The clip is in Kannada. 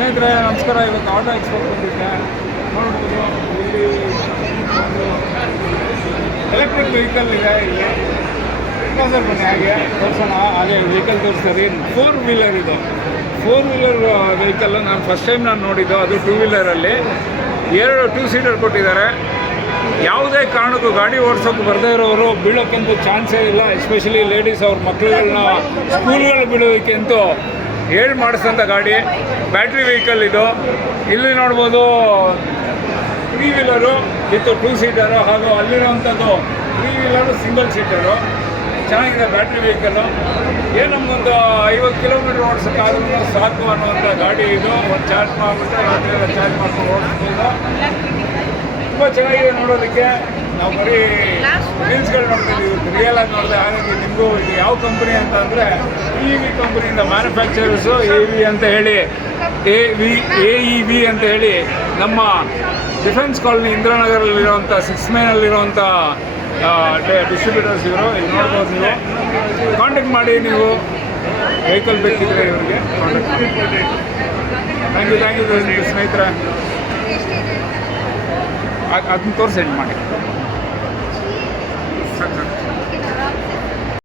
ಸ್ನೇಹಿತರೆ ನಮಸ್ಕಾರ. ಇವತ್ತು ಆಟೋ ಎಕ್ಸ್ಪೋ ಬಂದಿದ್ದೆ. ನೋಡ್ಬೋದು ಇಲ್ಲಿ ಎಲೆಕ್ಟ್ರಿಕ್ ವೆಹಿಕಲ್ ಇದೆ. ಇಲ್ಲಿ ಸರ್ ಬನ್ನಿ ಹಾಗೆ ತೋರಿಸೋಣ. ಹಾಗೆ ವೆಹಿಕಲ್ ತೋರಿಸ್ತಾರೆ. 4 ವೀಲರ್ ಇದು. 4 ವೀಲರ್ ವೆಹಿಕಲ್ ನಾನು ಫಸ್ಟ್ ಟೈಮ್ ನೋಡಿದ್ದು. ಅದು 2 ವೀಲರಲ್ಲಿ 2 ಸೀಟರ್ ಕೊಟ್ಟಿದ್ದಾರೆ. ಯಾವುದೇ ಕಾರಣಕ್ಕೂ ಗಾಡಿ ಓಡಿಸೋಕೆ ಬರದೇ ಇರೋರು ಬೀಳೋಕ್ಕಂತೂ ಚಾನ್ಸೇ ಇಲ್ಲ. ಎಸ್ಪೆಷಲಿ ಲೇಡೀಸ್ ಅವ್ರ ಮಕ್ಕಳುಗಳನ್ನ ಸ್ಕೂಲ್ಗಳು ಬೀಳೋದಕ್ಕಂತೂ ಹೇಳಿ ಮಾಡಿಸೋಂಥ ಗಾಡಿ. ಬ್ಯಾಟ್ರಿ ವೆಹಿಕಲ್ ಇದು. ಇಲ್ಲಿ ನೋಡ್ಬೋದು 3 ವೀಲರು ವಿತ್ 2 ಸೀಟರು, ಹಾಗೂ ಅಲ್ಲಿರೋವಂಥದ್ದು 3 ವೀಲರು ಸಿಂಗಲ್ ಸೀಟರು. ಚೆನ್ನಾಗಿದೆ ಬ್ಯಾಟ್ರಿ ವೆಹಿಕಲ್ಲು. ಏನು ನಮಗೊಂದು 50 ಕಿಲೋಮೀಟ್ರ್ ಓಡಿಸೋಕ್ಕಾದ್ರೂ ಸಾಕು ಅನ್ನುವಂಥ ಗಾಡಿ ಇದು. ಒಂದು ಚಾರ್ಜ್ ಮಾಡಿಬಿಟ್ಟು ರಾತ್ರಿ ಎಲ್ಲ ಚಾರ್ಜ್ ಮಾಡ್ಕೊಂಡು ಓಡಿಸ್ಬೋದು. ತುಂಬ ಚೆನ್ನಾಗಿದೆ ನೋಡೋದಕ್ಕೆ. ನಾವು ಬರೀ ರೀಲ್ಸ್ಗಳು ನೋಡ್ತೀವಿ, ರಿಯಲ್ ಆಗಿ ನೋಡಿದೆ. ಹಾಗಾಗಿ ನಿಮಗೂ ಇದು ಯಾವ ಕಂಪ್ನಿ ಅಂತ ಅಂದರೆ EV ಕಂಪ್ನಿಯಿಂದ ಮ್ಯಾನುಫ್ಯಾಕ್ಚರರ್ಸು AV ಅಂತ ಹೇಳಿ AEV ಅಂತ ಹೇಳಿ ನಮ್ಮ ಡಿಫೆನ್ಸ್ ಕಾಲನಿ ಇಂದಿರಾನಗರಲ್ಲಿರುವಂಥ 6 ಮೇನಲ್ಲಿರುವಂಥ ಡಿಸ್ಟ್ರಿಬ್ಯೂಟರ್ಸ್ ಇವರು. ಇಲ್ಲಿ ನೋಡ್ಬೋದು, ನೀವು ಕಾಂಟ್ಯಾಕ್ಟ್ ಮಾಡಿ. ನೀವು ವೆಹಿಕಲ್ ಬೇಕಿದ್ರೆ ಇವರಿಗೆ ಥ್ಯಾಂಕ್ ಯು ಸ್ನೇಹಿತರೆ. ಅದನ್ನ ತೋರಿಸಿ ಮಾಡಿ.